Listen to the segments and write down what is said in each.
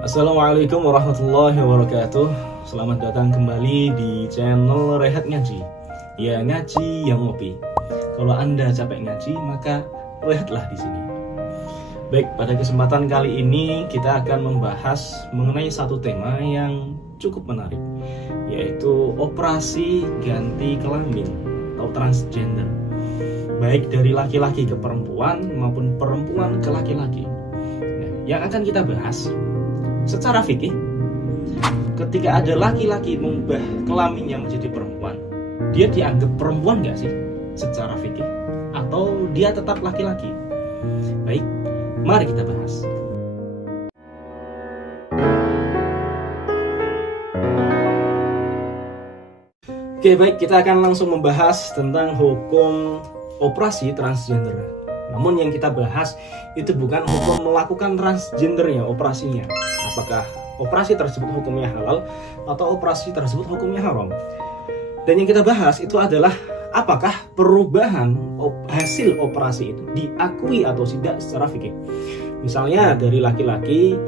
Assalamualaikum warahmatullahi wabarakatuh. Selamat datang kembali di channel Rehat Ngaji. Ya, ngaji yang ngopi. Kalau Anda capek ngaji, maka rehatlah di sini. Baik, pada kesempatan kali ini kita akan membahas mengenai satu tema yang cukup menarik, yaitu operasi ganti kelamin atau transgender. Baik dari laki-laki ke perempuan maupun perempuan ke laki-laki. Nah, yang akan kita bahas secara fikih, ketika ada laki-laki mengubah kelaminnya menjadi perempuan, dia dianggap perempuan nggak sih secara fikih? Atau dia tetap laki-laki? Baik, mari kita bahas. Oke, baik, kita akan langsung membahas tentang hukum operasi transgender. Namun yang kita bahas itu bukan hukum melakukan transgendernya, operasinya. Apakah operasi tersebut hukumnya halal atau operasi tersebut hukumnya haram. Dan yang kita bahas itu adalah apakah perubahan hasil operasi itu diakui atau tidak secara fikih. Misalnya dari laki-laki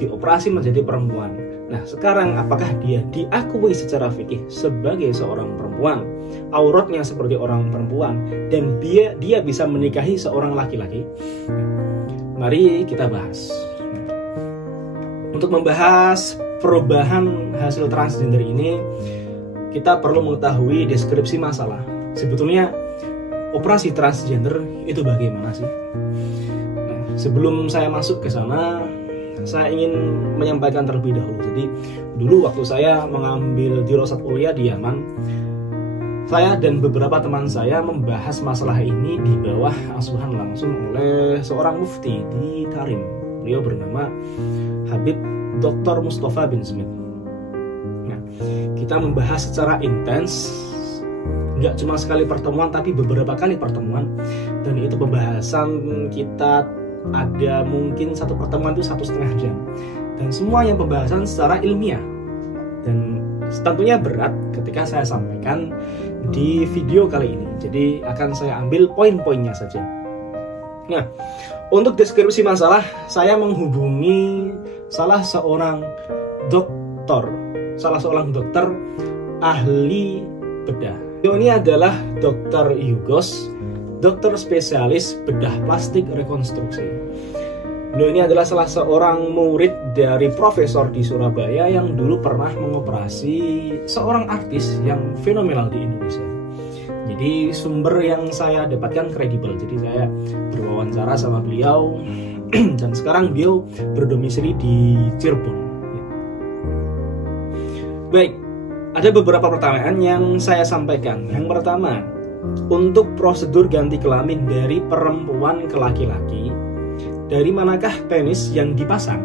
dioperasi menjadi perempuan. Nah, sekarang apakah dia diakui secara fikih sebagai seorang perempuan, auratnya seperti orang perempuan, dan dia bisa menikahi seorang laki-laki? Mari kita bahas. Untuk membahas perubahan hasil transgender ini, kita perlu mengetahui deskripsi masalah. Sebetulnya operasi transgender itu bagaimana sih? Nah, sebelum saya masuk ke sana, saya ingin menyampaikan terlebih dahulu. Jadi dulu waktu saya mengambil dirosat ulia di Yaman, saya dan beberapa teman saya membahas masalah ini di bawah asuhan langsung oleh seorang mufti di Tarim. Beliau bernama Habib Dr. Mustafa bin Smith. Nah, kita membahas secara intens, nggak cuma sekali pertemuan tapi beberapa kali pertemuan, dan itu pembahasan kita ada mungkin satu pertemuan itu 1,5 jam, dan semua yang pembahasan secara ilmiah, dan tentunya berat ketika saya sampaikan di video kali ini. Jadi akan saya ambil poin-poinnya saja. Nah, untuk deskripsi masalah, saya menghubungi salah seorang dokter ahli bedah. Ini adalah Dr. Yugos, dokter spesialis bedah plastik rekonstruksi. Beliau ini adalah salah seorang murid dari profesor di Surabaya yang dulu pernah mengoperasi seorang artis yang fenomenal di Indonesia. Jadi sumber yang saya dapatkan kredibel. Jadi saya berwawancara sama beliau dan sekarang beliau berdomisili di Cirebon. Baik, ada beberapa pertanyaan yang saya sampaikan. Yang pertama, untuk prosedur ganti kelamin dari perempuan ke laki-laki, dari manakah penis yang dipasang?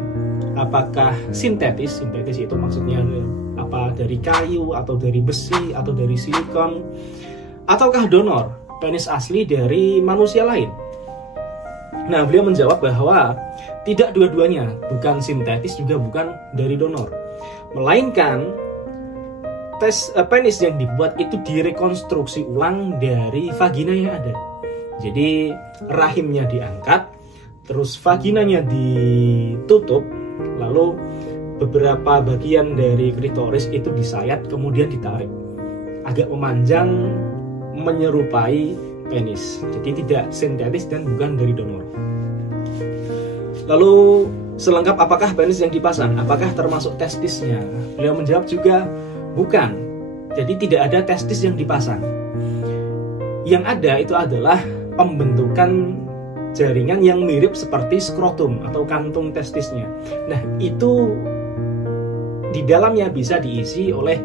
Apakah sintetis? Sintetis itu maksudnya apa? Dari kayu atau dari besi atau dari silikon? Ataukah donor, penis asli dari manusia lain? Nah, beliau menjawab bahwa tidak dua-duanya, bukan sintetis juga bukan dari donor, melainkan penis yang dibuat itu direkonstruksi ulang dari vagina yang ada. Jadi rahimnya diangkat, terus vaginanya ditutup, lalu beberapa bagian dari klitoris itu disayat kemudian ditarik, agak memanjang menyerupai penis. Jadi tidak sintetis dan bukan dari donor. Lalu selengkap apakah penis yang dipasang? Apakah termasuk testisnya? Beliau menjawab juga bukan. Jadi tidak ada testis yang dipasang. Yang ada itu adalah pembentukan jaringan yang mirip seperti skrotum atau kantung testisnya. Nah, itu di dalamnya bisa diisi oleh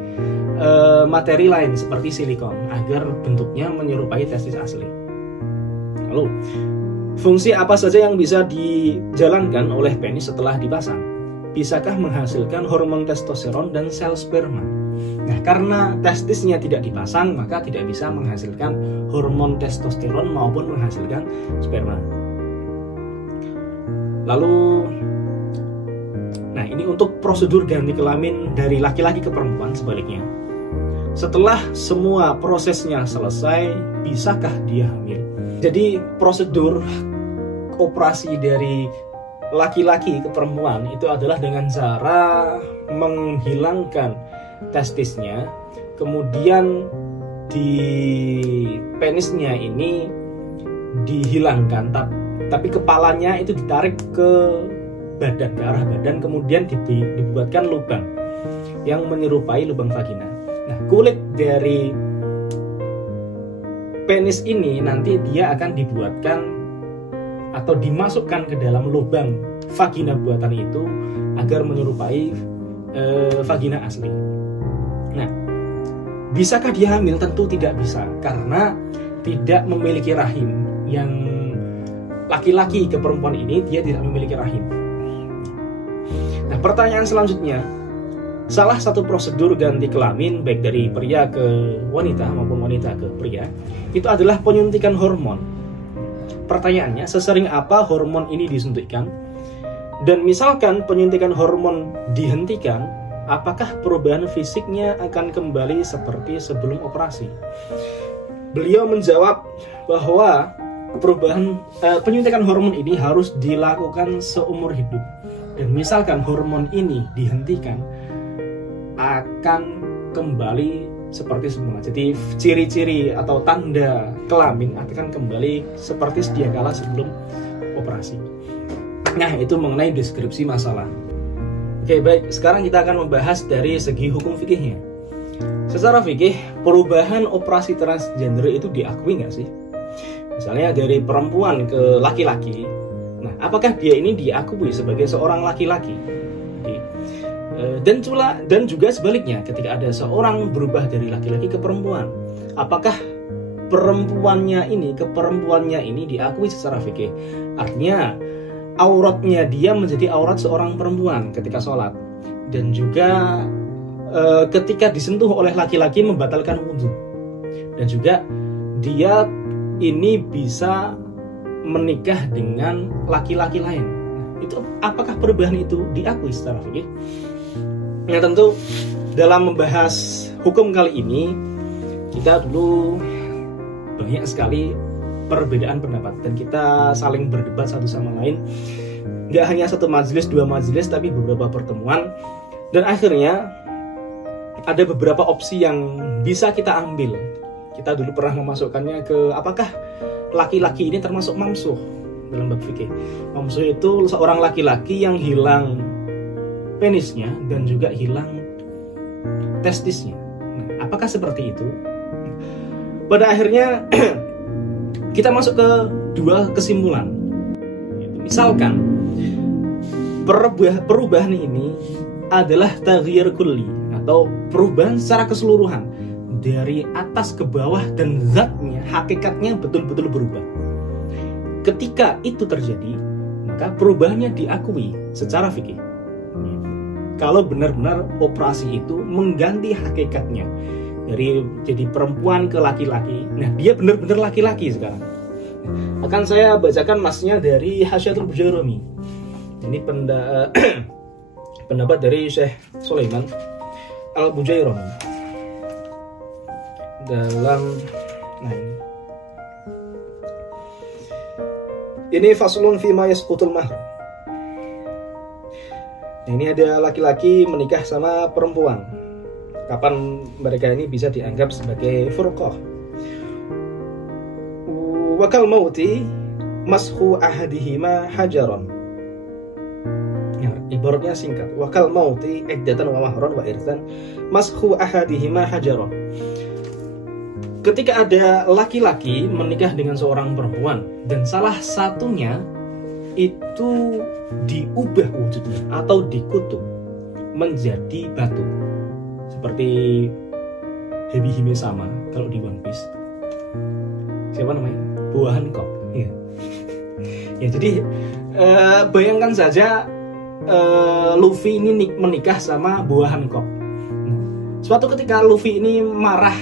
materi lain seperti silikon agar bentuknya menyerupai testis asli. Lalu, fungsi apa saja yang bisa dijalankan oleh penis setelah dipasang? Bisakah menghasilkan hormon testosteron dan sel sperma? Nah, karena testisnya tidak dipasang, maka tidak bisa menghasilkan hormon testosteron maupun menghasilkan sperma. Lalu, nah ini untuk prosedur ganti kelamin dari laki-laki ke perempuan sebaliknya. Setelah semua prosesnya selesai, bisakah dia hamil? Jadi prosedur operasi dari laki-laki ke perempuan itu adalah dengan cara menghilangkan testisnya, kemudian di penisnya ini dihilangkan, tapi kepalanya itu ditarik ke badan, ke arah badan, kemudian dibuatkan lubang yang menyerupai lubang vagina. Nah, kulit dari penis ini nanti dia akan dibuatkan atau dimasukkan ke dalam lubang vagina buatan itu agar menyerupai vagina asli. Nah, bisakah dia hamil? Tentu tidak bisa, karena tidak memiliki rahim. Yang laki-laki ke perempuan ini dia tidak memiliki rahim. Nah, pertanyaan selanjutnya, salah satu prosedur ganti kelamin baik dari pria ke wanita maupun wanita ke pria itu adalah penyuntikan hormon. Pertanyaannya, sesering apa hormon ini disuntikkan? Dan misalkan penyuntikan hormon dihentikan, apakah perubahan fisiknya akan kembali seperti sebelum operasi? Beliau menjawab bahwa penyuntikan hormon ini harus dilakukan seumur hidup. Dan misalkan hormon ini dihentikan, akan kembali seperti semula. Jadi ciri-ciri atau tanda kelamin akan kembali seperti sedia kala sebelum operasi. Nah, itu mengenai deskripsi masalah. Oke, baik. Sekarang kita akan membahas dari segi hukum fikihnya. Secara fikih, perubahan operasi transgender itu diakui nggak sih? Misalnya dari perempuan ke laki-laki. Nah, apakah dia ini diakui sebagai seorang laki-laki? Dan juga sebaliknya, ketika ada seorang berubah dari laki-laki ke perempuan, apakah perempuannya ini diakui secara fikih? Artinya auratnya dia menjadi aurat seorang perempuan ketika sholat, dan juga ketika disentuh oleh laki-laki membatalkan wudhu, dan juga dia ini bisa menikah dengan laki-laki lain. Itu apakah perubahan itu diakui secara fikih? Ya, tentu dalam membahas hukum kali ini kita dulu banyak sekali perbedaan pendapat dan kita saling berdebat satu sama lain. Nggak hanya satu majelis, dua majelis, tapi beberapa pertemuan. Dan akhirnya ada beberapa opsi yang bisa kita ambil. Kita dulu pernah memasukkannya ke apakah laki-laki ini termasuk mamsuh dalam bab fikih. Mamsuh itu seorang laki-laki yang hilang penisnya dan juga hilang testisnya. Nah, apakah seperti itu? Pada akhirnya kita masuk ke dua kesimpulan. Misalkan perubahan ini adalah taghyir kulli atau perubahan secara keseluruhan dari atas ke bawah dan zatnya, hakikatnya betul-betul berubah. Ketika itu terjadi, maka perubahannya diakui secara fikih. Kalau benar-benar operasi itu mengganti hakikatnya dari jadi perempuan ke laki-laki. Nah, dia benar-benar laki-laki sekarang. Akan saya bacakan nasnya dari Hasyatul Bujairami. Ini pendapat dari Syekh Sulaiman Al-Bujairami dalam ini faslun fi ma yasqutul mahr. Ini ada laki-laki menikah sama perempuan. Kapan mereka ini bisa dianggap sebagai furqah? Wakal mauti mashu ahadihima hajaron. Ya, ibaratnya singkat. Wakal mauti iddatan wa mahron wa irthan mashu ahadihima hajaron. Ketika ada laki-laki menikah dengan seorang perempuan dan salah satunya itu diubah wujudnya atau dikutuk menjadi batu seperti Hebi Hime sama kalau di One Piece. Siapa namanya? Boa Hancock. Ya. Ya, jadi bayangkan saja Luffy ini menikah sama Boa Hancock. Suatu ketika Luffy ini marah,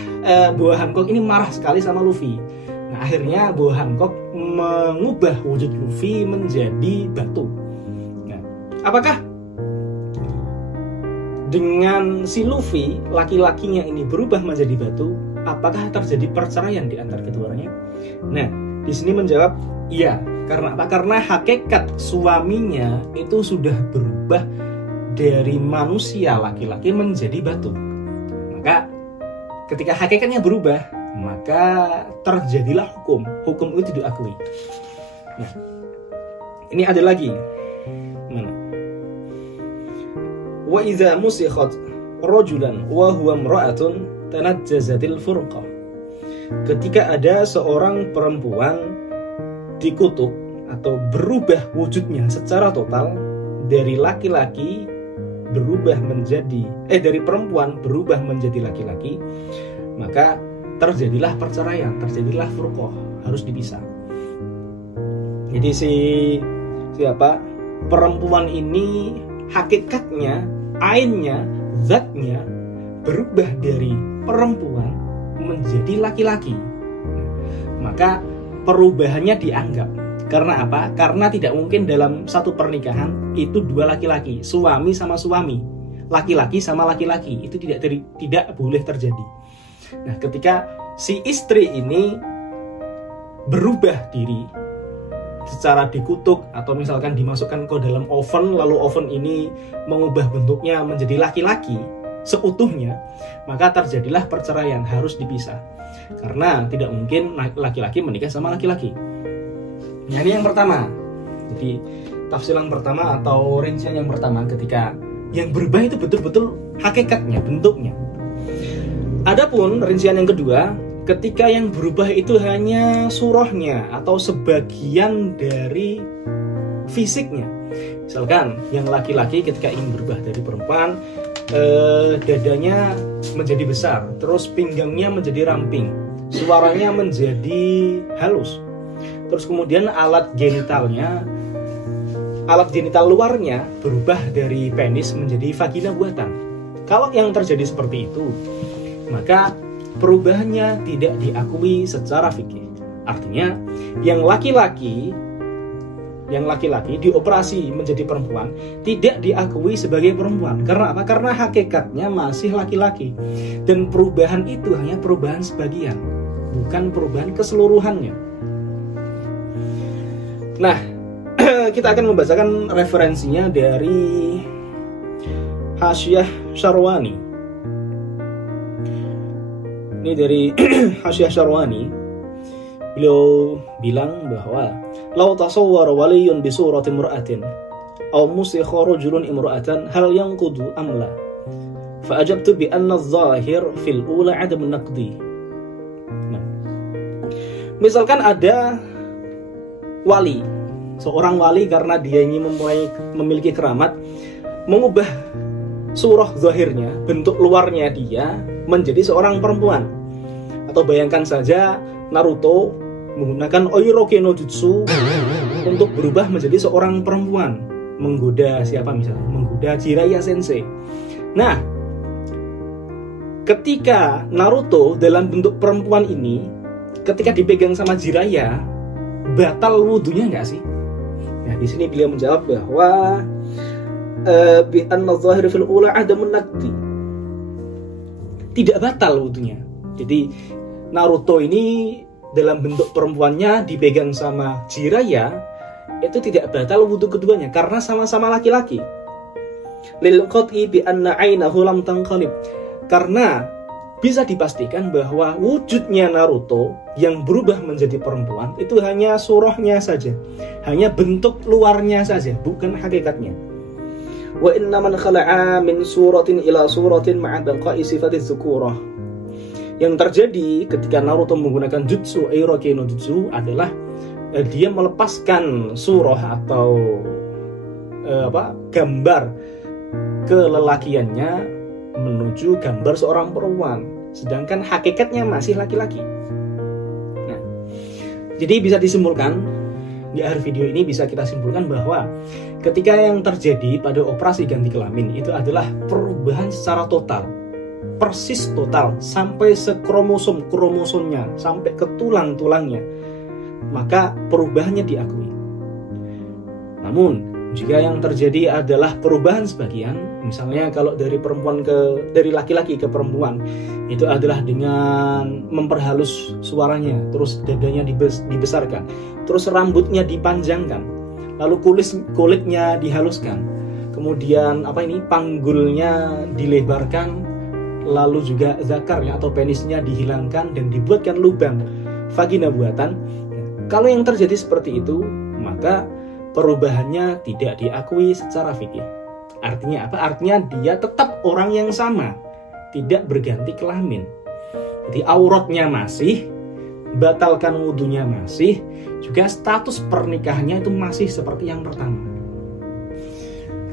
Boa Hancock ini marah sekali sama Luffy. Nah, akhirnya Boa Hancock mengubah wujud Luffy menjadi batu. Nah, apakah dengan si Luffy, laki-lakinya ini berubah menjadi batu, apakah terjadi perceraian di antara keduanya? Nah, di sini menjawab iya, Karena apa? Karena hakikat suaminya itu sudah berubah dari manusia laki-laki menjadi batu. Maka ketika hakikatnya berubah, maka terjadilah hukum. Hukum itu diakui. Nah, ini ada lagi. Mana? Wa idza musikhat rajulan wa huwa imra'atun tanajjazatil furqah. Ketika ada seorang perempuan dikutuk atau berubah wujudnya secara total dari laki-laki berubah menjadi dari perempuan berubah menjadi laki-laki, maka terjadilah perceraian, terjadilah furqah, harus dipisah. Jadi siapa perempuan ini hakikatnya, ainnya, zatnya berubah dari perempuan menjadi laki-laki. Maka perubahannya dianggap. Karena apa? Karena tidak mungkin dalam satu pernikahan itu dua laki-laki, suami sama suami, laki-laki sama laki-laki, itu tidak boleh terjadi. Nah, ketika si istri ini berubah diri secara dikutuk atau misalkan dimasukkan ke dalam oven, lalu oven ini mengubah bentuknya menjadi laki-laki seutuhnya, maka terjadilah perceraian, harus dipisah. Karena tidak mungkin laki-laki menikah sama laki-laki. Nah, ini yang pertama. Jadi tafsiran pertama atau rincian yang pertama, ketika yang berubah itu betul-betul hakikatnya, bentuknya. Adapun rincian yang kedua, ketika yang berubah itu hanya surahnya atau sebagian dari fisiknya. Misalkan yang laki-laki ketika ingin berubah dari perempuan, dadanya menjadi besar, terus pinggangnya menjadi ramping, suaranya menjadi halus, terus kemudian alat genital luarnya berubah dari penis menjadi vagina buatan. Kalau yang terjadi seperti itu, maka perubahannya tidak diakui secara fikih. Artinya yang laki-laki dioperasi menjadi perempuan tidak diakui sebagai perempuan. Karena apa? Karena hakikatnya masih laki-laki. Dan perubahan itu hanya perubahan sebagian, bukan perubahan keseluruhannya. Nah, kita akan membacakan referensinya dari Hasyiah Syarwani. Ini dari Hasyiah Syarwani. Beliau bilang bahwa law tasawwara waliyun bi surati imra'atin aw musikha rajulun imra'atan hal yanqudu am la, fa ajabtu bi anna adh-dhahir fil ula 'adam an-naqdi. Nah, misalkan ada wali, seorang wali karena dia ini memiliki keramat, mengubah surah zahirnya, bentuk luarnya dia menjadi seorang perempuan. Atau bayangkan saja Naruto menggunakan Oiroke no Jutsu untuk berubah menjadi seorang perempuan, menggoda siapa misalnya? Menggoda Jiraiya Sensei. Nah, ketika Naruto dalam bentuk perempuan ini, ketika dipegang sama Jiraiya, batal wudunya nggak sih? Nah, di sini beliau menjawab bahwa bi anna adh-dhahir fil ula 'adamun naqdi. Tidak batal wudunya. Jadi Naruto ini dalam bentuk perempuannya dipegang sama Jiraiya, itu tidak batal wudu keduanya karena sama-sama laki-laki. Lil qat'i bi anna 'ainahu lam tanqalib. Karena bisa dipastikan bahwa wujudnya Naruto yang berubah menjadi perempuan itu hanya surahnya saja, hanya bentuk luarnya saja, bukan hakikatnya. Wa inna man khala'a min suratin ila suratin ma'a baqa'i sifati dzukurah. Yang terjadi ketika Naruto menggunakan jutsu Oiroke no Jutsu adalah dia melepaskan surah atau gambar kelelakiannya menuju gambar seorang perempuan, sedangkan hakikatnya masih laki-laki. Nah, jadi bisa disimpulkan di akhir video ini, bisa kita simpulkan bahwa ketika yang terjadi pada operasi ganti kelamin itu adalah perubahan secara total, persis total, sampai kromosomnya, sampai ke tulang-tulangnya, maka perubahannya diakui. Namun Jika yang terjadi adalah perubahan sebagian, misalnya kalau dari laki-laki ke perempuan, itu adalah dengan memperhalus suaranya, terus dadanya dibesarkan, terus rambutnya dipanjangkan, lalu kulitnya dihaluskan, kemudian panggulnya dilebarkan, lalu juga zakarnya atau penisnya dihilangkan dan dibuatkan lubang vagina buatan. Kalau yang terjadi seperti itu, maka perubahannya tidak diakui secara fikih. Artinya apa? Artinya dia tetap orang yang sama, tidak berganti kelamin. Jadi auratnya masih, batalkan wudunya masih, juga status pernikahannya itu masih seperti yang pertama.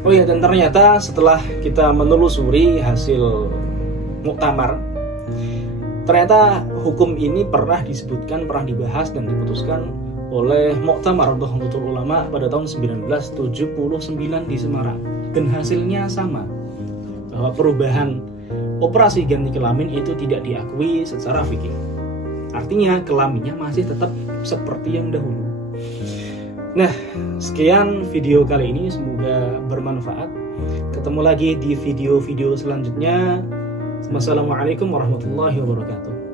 Oh ya, dan ternyata setelah kita menelusuri hasil muktamar, ternyata hukum ini pernah disebutkan, pernah dibahas dan diputuskan oleh Muktamar Nahdlatul Ulama pada tahun 1979 di Semarang, dan hasilnya sama, bahwa perubahan operasi ganti kelamin itu tidak diakui secara fikih. Artinya kelaminnya masih tetap seperti yang dahulu. Nah, sekian video kali ini, semoga bermanfaat. Ketemu lagi di video-video selanjutnya. Wassalamualaikum warahmatullahi wabarakatuh.